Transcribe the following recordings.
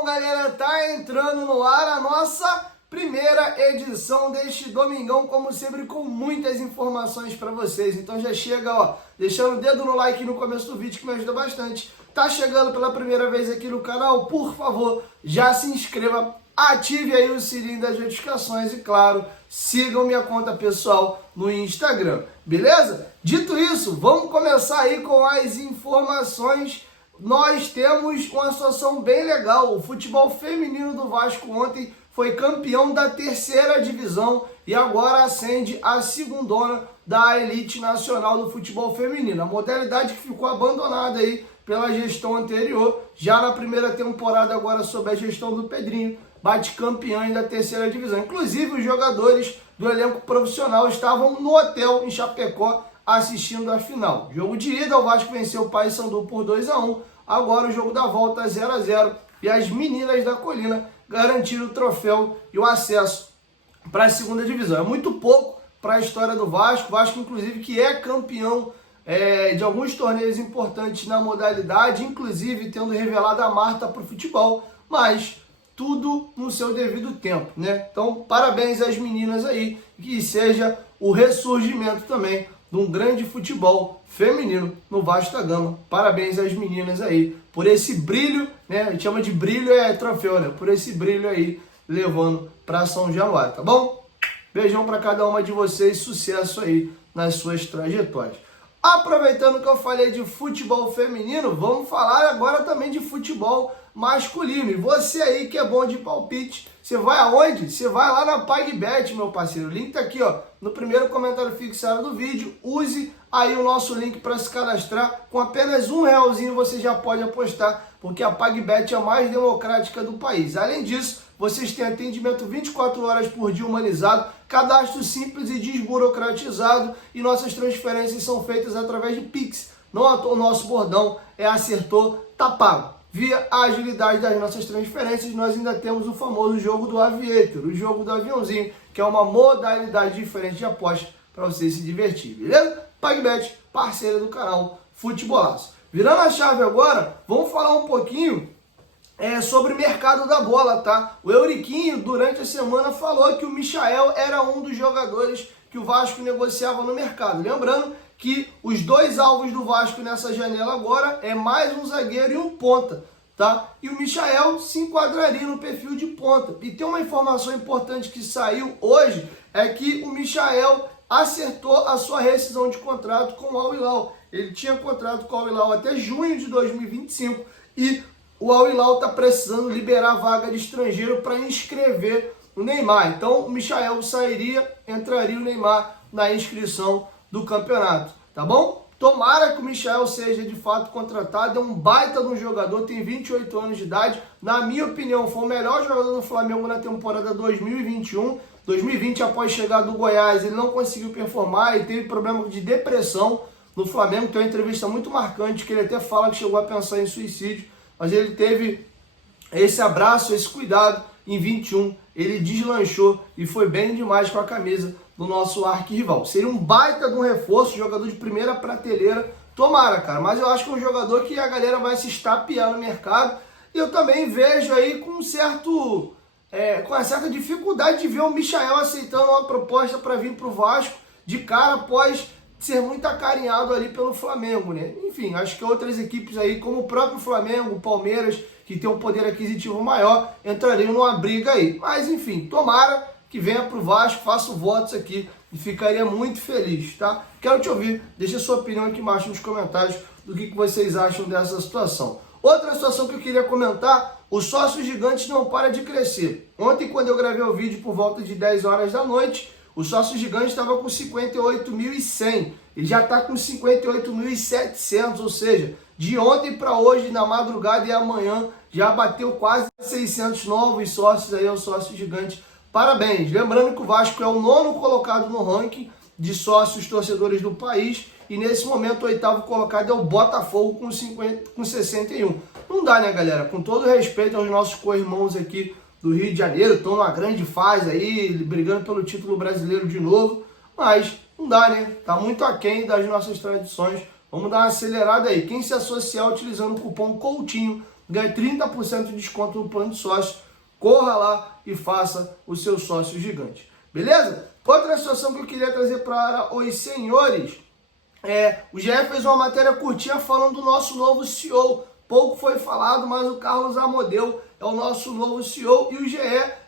Bom, galera, tá entrando no ar a nossa primeira edição deste domingão, como sempre, com muitas informações para vocês. Então já chega, ó, deixando o dedo no like no começo do vídeo, que me ajuda bastante. Tá chegando pela primeira vez aqui no canal, por favor, já se inscreva, ative aí o sininho das notificações e, claro, sigam minha conta pessoal no Instagram, beleza? Dito isso, vamos começar aí com as informações. Nós temos uma situação bem legal. O futebol feminino do Vasco ontem foi campeão da terceira divisão e agora ascende à segundona da elite nacional do futebol feminino. A modalidade que ficou abandonada aí pela gestão anterior, já na primeira temporada agora sob a gestão do Pedrinho, bate campeã da terceira divisão. Inclusive os jogadores do elenco profissional estavam no hotel em Chapecó assistindo a final. Jogo de ida, o Vasco venceu o Paysandu por 2-1. Agora o jogo da volta 0-0 e as meninas da Colina garantiram o troféu e o acesso para a segunda divisão. É muito pouco para a história do Vasco. O Vasco, inclusive, que é campeão de alguns torneios importantes na modalidade, inclusive tendo revelado a Marta para o futebol, mas tudo no seu devido tempo, né? Então, parabéns às meninas aí, que seja o ressurgimento também de um grande futebol feminino no Vasco da Gama. Parabéns às meninas aí por esse brilho, né? A gente chama de brilho, é troféu, né? Por esse brilho aí levando para São Januário, tá bom? Beijão para cada uma de vocês, sucesso aí nas suas trajetórias. Aproveitando que eu falei de futebol feminino, vamos falar agora também de futebol masculino. E você aí que é bom de palpite, você vai aonde? Você vai lá na PagBet, meu parceiro. O link tá aqui, ó, no primeiro comentário fixado do vídeo. Use aí o nosso link para se cadastrar. Com apenas R$1 você já pode apostar, porque a PagBet é a mais democrática do país. Além disso, vocês têm atendimento 24 horas por dia humanizado, cadastro simples e desburocratizado, e nossas transferências são feitas através de Pix. Não à toa, o nosso bordão é acertou, tá pago. Via a agilidade das nossas transferências, nós ainda temos o famoso jogo do Aviator, o jogo do aviãozinho, que é uma modalidade diferente de aposta para você se divertir, beleza? PagBet, parceira do canal Futebolaço. Virando a chave agora, vamos falar um pouquinho sobre o mercado da bola, tá? O Euriquinho, durante a semana, falou que o Michael era um dos jogadores que o Vasco negociava no mercado. Lembrando que os dois alvos do Vasco nessa janela agora é mais um zagueiro e um ponta, tá? E o Michael se enquadraria no perfil de ponta. E tem uma informação importante que saiu hoje, é que o Michael acertou a sua rescisão de contrato com o Al Hilal. Ele tinha contrato com o Al Hilal até junho de 2025 e o Al Hilal está precisando liberar vaga de estrangeiro para inscrever o Neymar. Então o Michael sairia, entraria o Neymar na inscrição do campeonato, tá bom? Tomara que o Michael seja de fato contratado, é um baita de um jogador, tem 28 anos de idade, na minha opinião foi o melhor jogador do Flamengo na temporada 2021, 2020 após chegar do Goiás ele não conseguiu performar e teve problema de depressão no Flamengo, tem uma entrevista muito marcante que ele até fala que chegou a pensar em suicídio, mas ele teve esse abraço, esse cuidado, em 21 ele deslanchou e foi bem demais com a camisa do nosso arquirrival. Seria um baita de um reforço, jogador de primeira prateleira, tomara, cara, mas eu acho que é um jogador que a galera vai se estapear no mercado, e eu também vejo aí com uma certa dificuldade de ver o Michael aceitando uma proposta para vir para o Vasco de cara após ser muito acarinhado ali pelo Flamengo, né? Enfim, acho que outras equipes aí, como o próprio Flamengo, o Palmeiras, que tem um poder aquisitivo maior, entrariam numa briga aí. Mas, enfim, tomara que venha pro Vasco, faço votos aqui e ficaria muito feliz, tá? Quero te ouvir, deixa a sua opinião aqui embaixo nos comentários do que vocês acham dessa situação. Outra situação que eu queria comentar, o sócio gigante não para de crescer. Ontem, quando eu gravei o vídeo por volta de 10 horas da noite, o sócio gigante estava com 58.100, ele já está com 58.700, ou seja, de ontem para hoje, na madrugada e amanhã, já bateu quase 600 novos sócios aí, o sócio gigante. Parabéns! Lembrando que o Vasco é o 9º colocado no ranking de sócios torcedores do país e nesse momento o 8º colocado é o Botafogo com 61. Não dá, né, galera? Com todo respeito aos nossos co-irmãos aqui do Rio de Janeiro, estão numa grande fase aí, brigando pelo título brasileiro de novo, mas não dá, né? Tá muito aquém das nossas tradições. Vamos dar uma acelerada aí. Quem se associar utilizando o cupom COUTINHO ganhe 30% de desconto no plano de sócio. Corra lá e faça o seu sócio gigante. Beleza? Outra situação que eu queria trazer para os senhores o GE fez uma matéria curtinha falando do nosso novo CEO. Pouco foi falado, mas o Carlos Amodeu é o nosso novo CEO e o GE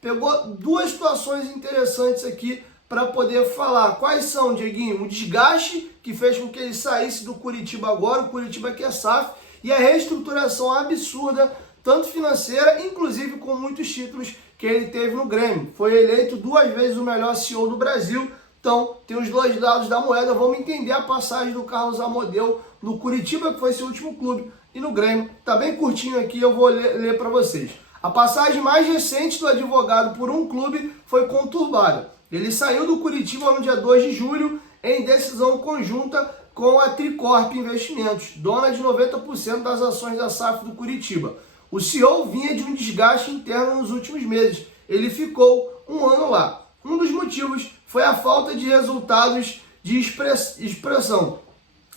pegou duas situações interessantes aqui para poder falar. Quais são, Dieguinho? O desgaste que fez com que ele saísse do Curitiba agora, o Curitiba que é SAF, e a reestruturação absurda, tanto financeira, inclusive com muitos títulos que ele teve no Grêmio. Foi eleito 2 vezes o melhor CEO do Brasil. Então, tem os dois lados da moeda. Vamos entender a passagem do Carlos Amodeu no Curitiba, que foi seu último clube, e no Grêmio. Tá bem curtinho aqui, eu vou ler para vocês. A passagem mais recente do advogado por um clube foi conturbada. Ele saiu do Curitiba no dia 2 de julho em decisão conjunta com a Tricorp Investimentos, dona de 90% das ações da SAF do Curitiba. O CEO vinha de um desgaste interno nos últimos meses. Ele ficou 1 ano lá. Um dos motivos foi a falta de resultados de expressão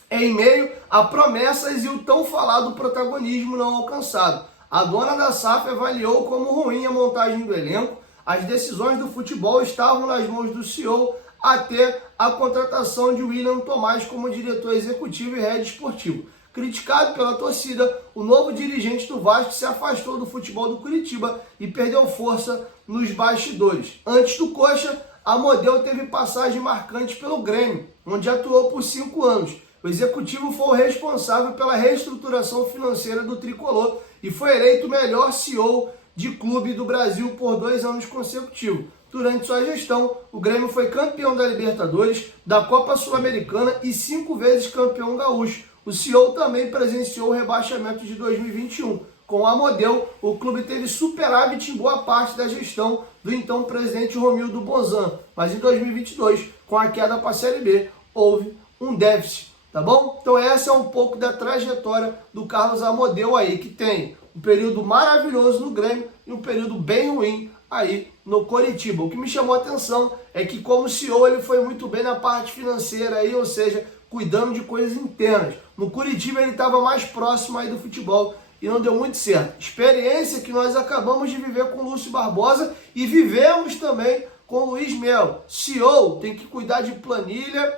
em meio a promessas e o tão falado protagonismo não alcançado. A dona da SAF avaliou como ruim a montagem do elenco. As decisões do futebol estavam nas mãos do CEO até a contratação de William Tomás como diretor executivo e head esportivo. Criticado pela torcida, o novo dirigente do Vasco se afastou do futebol do Curitiba e perdeu força nos bastidores. Antes do Coxa, Amodeu teve passagem marcante pelo Grêmio, onde atuou por 5 anos. O executivo foi o responsável pela reestruturação financeira do tricolor e foi eleito o melhor CEO de clube do Brasil por 2 anos consecutivos. Durante sua gestão, o Grêmio foi campeão da Libertadores, da Copa Sul-Americana e 5 vezes campeão gaúcho. O CEO também presenciou o rebaixamento de 2021. Com o Amodeu, o clube teve superávit em boa parte da gestão do então presidente Romildo Bolzan. Mas em 2022, com a queda para a Série B, houve um déficit, tá bom? Então essa é um pouco da trajetória do Carlos Amodeu aí, que tem um período maravilhoso no Grêmio e um período bem ruim aí no Coritiba. O que me chamou a atenção é que como CEO ele foi muito bem na parte financeira aí, ou seja, cuidando de coisas internas. No Curitiba ele estava mais próximo aí do futebol e não deu muito certo. Experiência que nós acabamos de viver com o Lúcio Barbosa e vivemos também com o Luiz Melo. CEO tem que cuidar de planilha,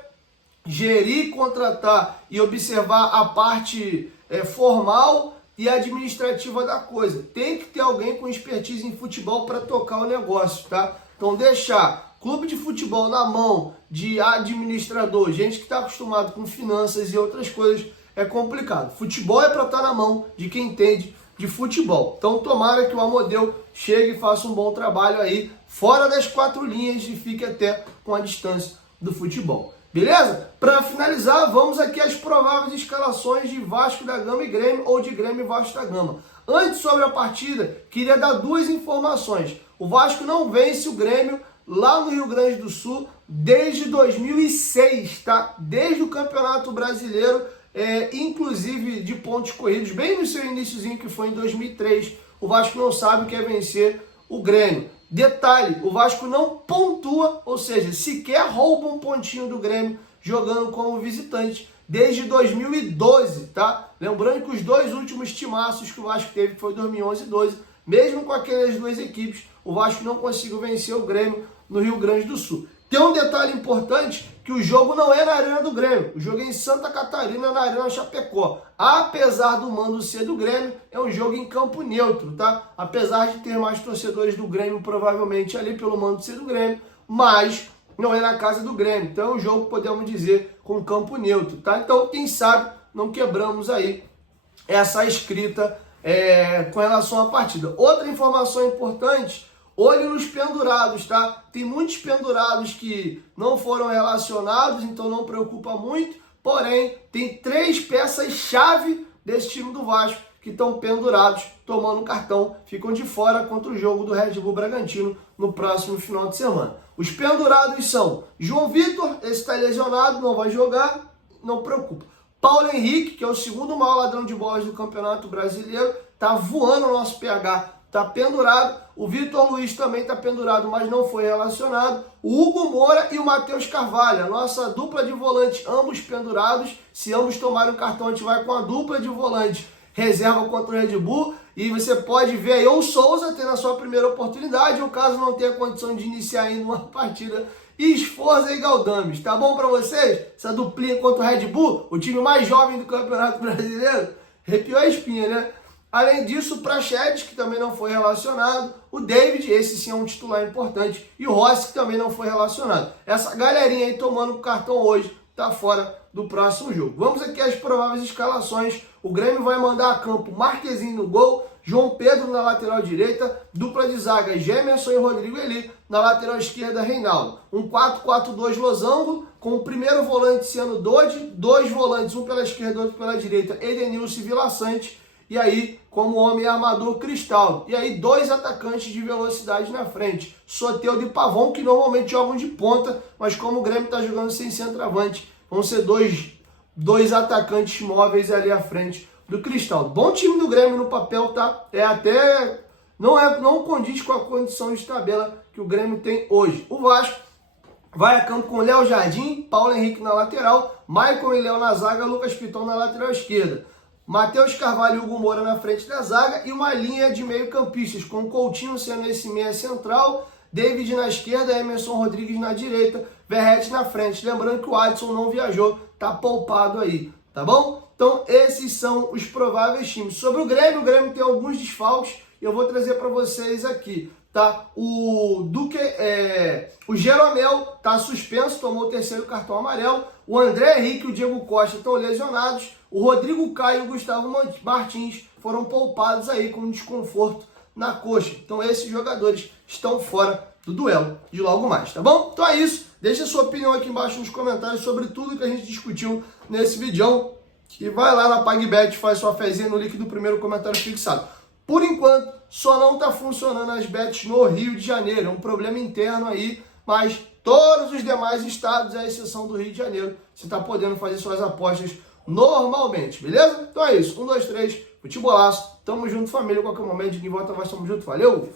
gerir, contratar e observar a parte formal e administrativa da coisa. Tem que ter alguém com expertise em futebol para tocar o negócio, tá? Então deixar clube de futebol na mão de administrador, gente que está acostumado com finanças e outras coisas, é complicado. Futebol é para estar na mão de quem entende de futebol. Então tomara que o Amodeu chegue e faça um bom trabalho aí, fora das 4 linhas e fique até com a distância do futebol. Beleza? Para finalizar, vamos aqui às prováveis escalações de Vasco da Gama e Grêmio ou de Grêmio e Vasco da Gama. Antes, sobre a partida, queria dar 2 informações. O Vasco não vence o Grêmio lá no Rio Grande do Sul desde 2006, tá? Desde o Campeonato Brasileiro, inclusive de pontos corridos, bem no seu iniciozinho que foi em 2003, o Vasco não sabe o que é vencer o Grêmio. Detalhe, o Vasco não pontua, ou seja, sequer rouba um pontinho do Grêmio jogando como visitante desde 2012, tá? Lembrando que os 2 últimos timaços que o Vasco teve, que foi 2011 e 12, mesmo com aquelas 2 equipes, o Vasco não conseguiu vencer o Grêmio no Rio Grande do Sul. Tem um detalhe importante, que o jogo não é na Arena do Grêmio, o jogo é em Santa Catarina, na Arena Chapecó. Apesar do mando ser do Grêmio, é um jogo em campo neutro, tá? Apesar de ter mais torcedores do Grêmio, provavelmente ali pelo mando ser do Grêmio, mas não é na casa do Grêmio. Então é um jogo, podemos dizer, com campo neutro, tá? Então, quem sabe, não quebramos aí essa escrita com relação à partida. Outra informação importante, olho nos pendurados, tá? Tem muitos pendurados que não foram relacionados, então não preocupa muito. Porém, tem 3 peças-chave desse time do Vasco que estão pendurados, tomando cartão, ficam de fora contra o jogo do Red Bull Bragantino no próximo final de semana. Os pendurados são João Vitor, esse está lesionado, não vai jogar, não preocupa. Paulo Henrique, que é o segundo maior ladrão de bolas do Campeonato Brasileiro, tá voando o nosso PH, tá pendurado. O Vitor Luiz também tá pendurado, mas não foi relacionado. O Hugo Moura e o Matheus Carvalho, a nossa dupla de volante, ambos pendurados. Se ambos tomarem o cartão, a gente vai com a dupla de volante reserva contra o Red Bull E você pode ver aí o Souza tendo a sua primeira oportunidade, ou caso não tenha condição de iniciar ainda uma partida, Esforza e Galdames. Tá bom para vocês? Essa duplinha contra o Red Bull, o time mais jovem do Campeonato Brasileiro? Arrepiou a espinha, né? Além disso, o Praxedes, que também não foi relacionado, o David, esse sim é um titular importante, e o Rossi, que também não foi relacionado. Essa galerinha aí tomando cartão hoje, tá fora do próximo jogo. Vamos aqui às prováveis escalações. O Grêmio vai mandar a campo Marquezinho no gol, João Pedro na lateral direita, dupla de zaga Gemerson e Rodrigo Eli, na lateral esquerda Reinaldo. Um 4-4-2 losango, com o primeiro volante sendo Dodi, dois volantes, um pela esquerda e outro pela direita, Edenilson e Vila Sante, e aí, como homem armador, Cristaldo. E aí, dois atacantes de velocidade na frente, Soteldo e Pavão, que normalmente jogam de ponta, mas como o Grêmio está jogando sem centroavante, vão ser dois atacantes móveis ali à frente do Cristaldo. Bom time do Grêmio no papel, tá? Não condiz com a condição de tabela que o Grêmio tem hoje. O Vasco vai a campo com Léo Jardim, Paulo Henrique na lateral, Maicon e Léo na zaga, Lucas Piton na lateral esquerda. Matheus Carvalho e Hugo Moura na frente da zaga e uma linha de meio-campistas, com Coutinho sendo esse meia central, David na esquerda, Emerson Rodrigues na direita, Verratti na frente. Lembrando que o Adson não viajou, tá poupado aí, tá bom? Então esses são os prováveis times. Sobre o Grêmio tem alguns desfalques e eu vou trazer para vocês aqui, tá? O Jeromel tá suspenso, tomou o terceiro cartão amarelo. O André Henrique e o Diego Costa estão lesionados. O Rodrigo Caio e o Gustavo Martins foram poupados aí com desconforto na coxa. Então esses jogadores estão fora do duelo de logo mais, tá bom? Então é isso. Deixa a sua opinião aqui embaixo nos comentários sobre tudo que a gente discutiu nesse vídeo. E vai lá na PagBet, faz sua fezinha no link do primeiro comentário fixado. Por enquanto, só não está funcionando as bets no Rio de Janeiro. É um problema interno aí, mas todos os demais estados, à exceção do Rio de Janeiro, você está podendo fazer suas apostas normalmente, beleza? Então é isso. 1, 2, 3, futebolaço. Tamo junto, família. Qualquer momento, de volta nós tamo junto. Valeu!